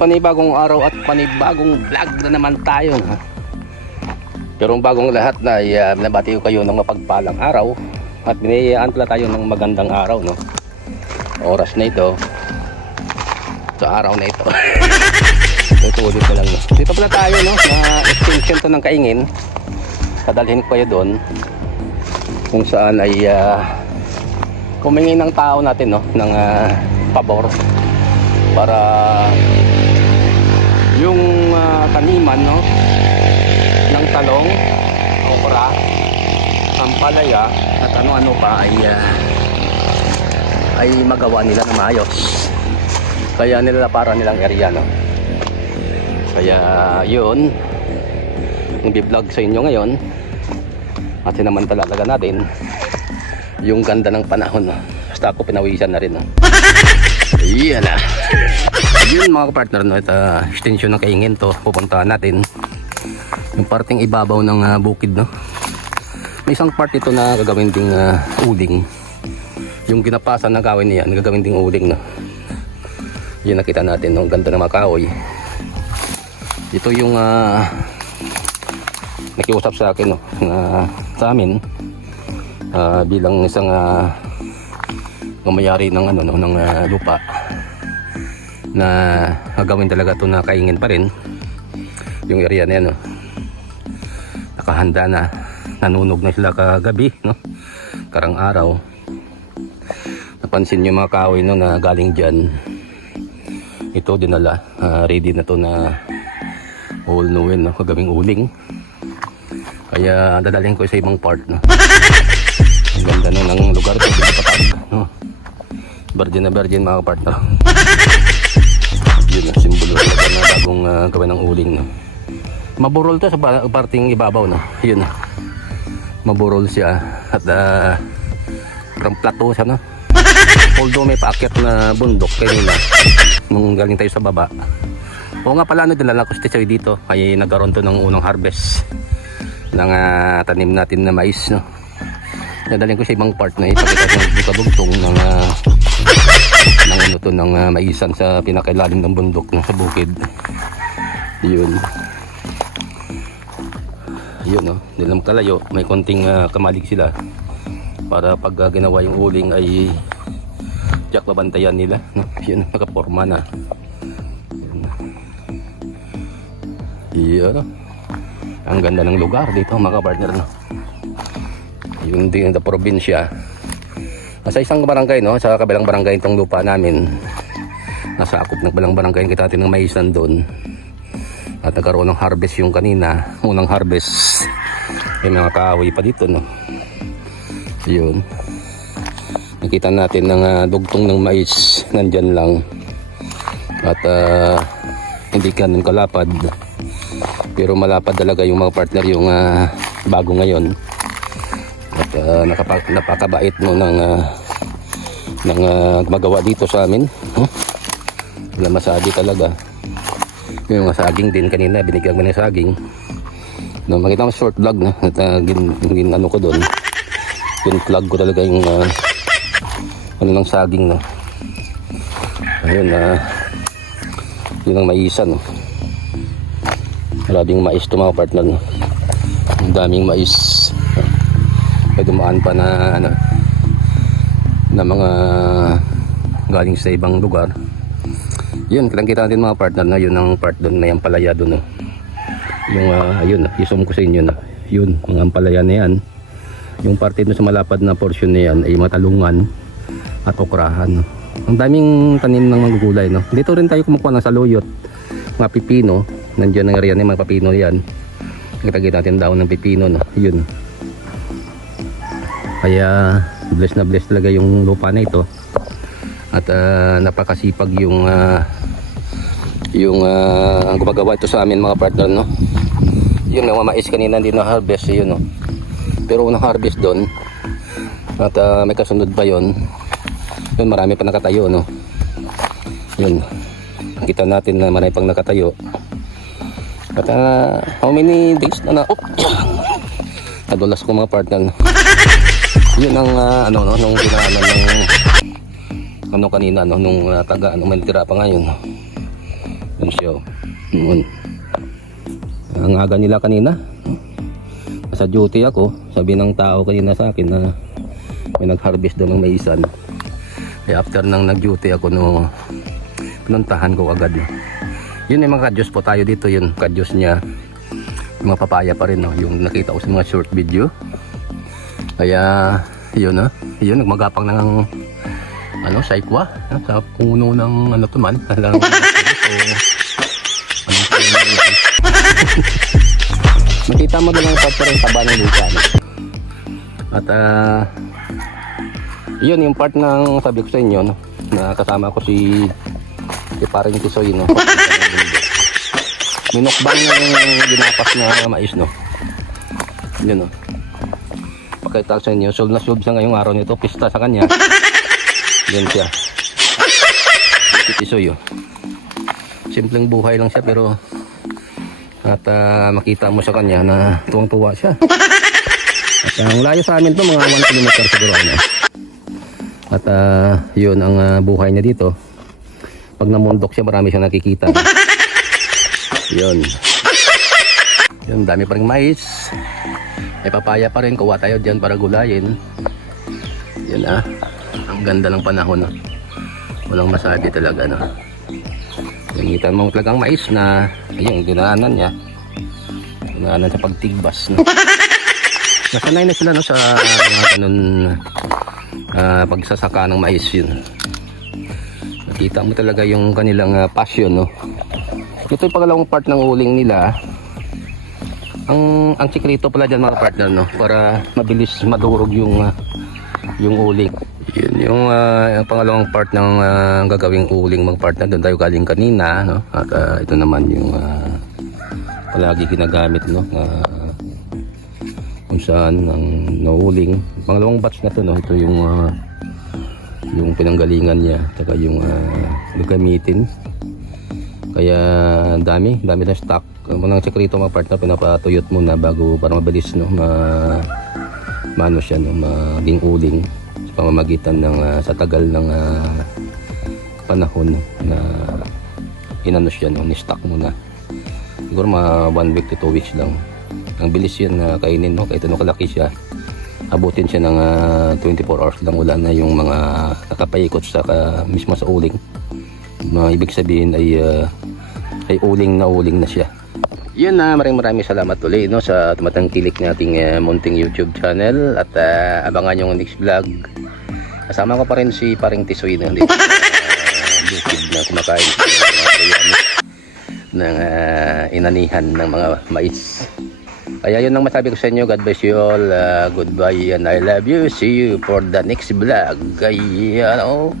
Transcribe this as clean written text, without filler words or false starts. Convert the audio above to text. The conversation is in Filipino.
panibagong araw at panibagong vlog na naman tayo. Pero bagong lahat na nabati ko kayo ng mapagpalang araw at binayaan pala tayo ng magandang araw, no? Oras na ito, sa araw na ito. Tutuloy ko lang, no? Dito pala tayo, no? Na extension to ng Kaingin. Kadalhin ko kayo doon kung saan ay humingi ng tao natin, no? Ng pabor para yung taniman, no, ng talong, okra, ampalaya at ano-ano pa ay magawa nila na maayos. Kaya nila para nilang area, no. Kaya yun yung bi-vlog sa inyo ngayon at sinamantala talaga natin yung ganda ng panahon, no. Basta ako pinawisan na rin, no. Iyan na. Yun mga partner, no, ito extension ng Kaingin to. Pupuntahan natin yung parting ibabaw ng bukid, no. May isang part ito na gagawin ding uling. Yung ginapasan na gawin niyan gagawin ding uling, no. Yun nakita natin, no, ganda ng mga kahoy. Ito yung nakiusap sa akin, no, sa amin bilang isang gumayari ng ano, no, ng lupa na gagawin talaga ito na Kaingin pa rin yung area na yan, no. Nakahanda na, nanunog na sila kagabi, no, karang araw. Napansin yung mga kahoy, no, na galing dyan, ito dinala, ready na to na ulnuin, no, kagawing uling. Kaya dadalhin ko sa ibang part, no. Ang ganda, no, ng lugar ito, no. Virgin na virgin mga partner. Yun, simbolo talaga na bagong gawin ng uling, no. Maburol to sa parting ibabaw, no. Yun, maburol siya at parang plateau siya, no. Although may paakyat na bundok kanina nung galing tayo sa baba. O nga pala, no, dinala ko si Tisoy dito ay nagkaroon to ng unang harvest ng tanim natin na mais, no. Dadalhin ko sa ibang part na ipakita ko ng bukabugtong ng ano to, ng maisan sa pinakailalim ng bundok, no, sa bukid. Yun, no, nilang kalayo, may konting kamalig sila para pag ginawa yung uling ay tiyak babantayan nila, no. Yun, nakaporma na. Yun, no. Ang ganda ng lugar dito mga partner, no. Yung din sa probinsya, sa isang barangay, no, sa kabilang barangay itong lupa namin, nasa akop ng kabilang barangay kita natin ng maisan doon at nagkaroon ng harvest yung kanina, unang harvest. May mga kahoy pa dito, no. Yun, nakita natin ng dugtong ng mais nandyan lang at hindi ganun kalapad, pero malapad talaga yung mga partner, yung bago ngayon. At napakabait, no, ng gumagawa dito sa amin, huh? Wala masabi talaga. Yung saging din kanina binigyan ko ng saging, no. Makita mo short vlog, no, at ano ko doon, yung vlog ko talaga yung ano ng saging, no. Ayun, yun ang maisan, no. Maraming mais to mga partner, no. Ang daming mais. May dumaan pa na ano, na mga galing sa ibang lugar. Yun, kitang-kita natin mga partner na yun ang part doon na yung palaya doon, no. Yung yun, isum ko sa inyo, no. Yun, ang ampalaya na yan. Yung parte doon sa malapad na portion na yan ay mga talungan at okrahan, no. Ang daming tanim ng mga gulay, no. Dito rin tayo kumukuha ng saluyot, mga pipino. Nandiyan ang area na mga pipino yan. Kita-kita natin daw ng pipino, no. Yun. Kaya bless na bless talaga yung lupa na ito at napakasipag yung gumagawa ito sa amin mga partner, no. Yung mga mais kanina hindi na harvest, yun, no. Pero unang harvest doon at may kasunod pa yun. Yun, marami pa nakatayo, no. Yun, kita natin na marami pang nakatayo at how many days na nadulas ko mga partner, no. Yun ang ano, no, nung pinaanan ng ano kanina, no, nung taga ano, may tira pa ngayon. Yun siya. Yun. Ang aga nila kanina. Sa duty ako, sabi ng tao kanina sa akin na may nag-harvest daw ng maisan. Eh after nang nag-duty ako, no, pinuntahan ko agad. Yun yung mga kadyos po tayo dito, yun kadyos niya. Yung mga papaya pa rin, no, yung nakita ko sa mga short video. Kaya yun, no, yun nagmagapang ng ano, saikwa, no, sa puno ng ano to man. Makita mo lang pa rin taba ng lupa, no? At yun yung part ng sabi ko sa inyo, no, na kasama ko si paring Tisoy, no. Minukbang yung ginapas na mais, no. Yun, no. Pakita ko sa inyo, solve na solve siya ngayong araw nito, pista sa kanya. Yun siya, si Tisoy, oh. Simpleng buhay lang siya, pero at makita mo sa kanya na tuwang-tuwa siya. At ang layo sa amin to, mga 1 kilometer siguro, ano. At yun ang buhay niya dito. Pag namundok siya, marami siyang nakikita. Yun. Yun, dami pa rin mais. May papaya pa rin, kuha tayo dyan para gulayin. Yun, ang ganda ng panahon, no? Walang masabi talaga, no? Nangitan mo talagang mais na ayun, dinaanan niya. Dinaanan sa pagtigbas, no? Nasanay na sila, no, sa mga ganun pagsasaka ng mais, yun. Nakita mo talaga yung kanilang passion, no? Ito yung pangalawang part ng uling nila. Ang sikreto pala dyan, mga partner, no, para mabilis madurog yung uling. Yun yung pangalawang part ng gagawing uling, mga partner. Doon tayo galing kanina, no? At ito naman yung palagi ginagamit, no, kung saan ang nauling. Pangalawang batch na to, no? Ito yung pinanggalingan niya, saka yung gagamitin. Kaya dami na stock. Ang sekreto, mga partner, pinapatuyot muna bago, para mabilis, no, maano siya, no, maging uling sa pamamagitan ng sa tagal ng panahon na inano siya, no, ni-stock muna. Siguro mga 1 week to 2 weeks lang. Ang bilis yan na kainin, no, kahit ano kalaki siya. Abutin siya ng 24 hours lang, wala na yung mga nakapaikot sa mismo sa uling. Ibig sabihin ay uling na siya. Yun na, maraming salamat ulit, no, sa tumatangkilik nating munting YouTube channel. At abangan yung next vlog. Kasama ko pa rin si paring Tisoy, no, dito bukid na kumakain ng inanihan ng mga mais. Kaya yun ang masabi ko sa inyo. God bless you all. Goodbye and I love you. See you for the next vlog. Kaya ano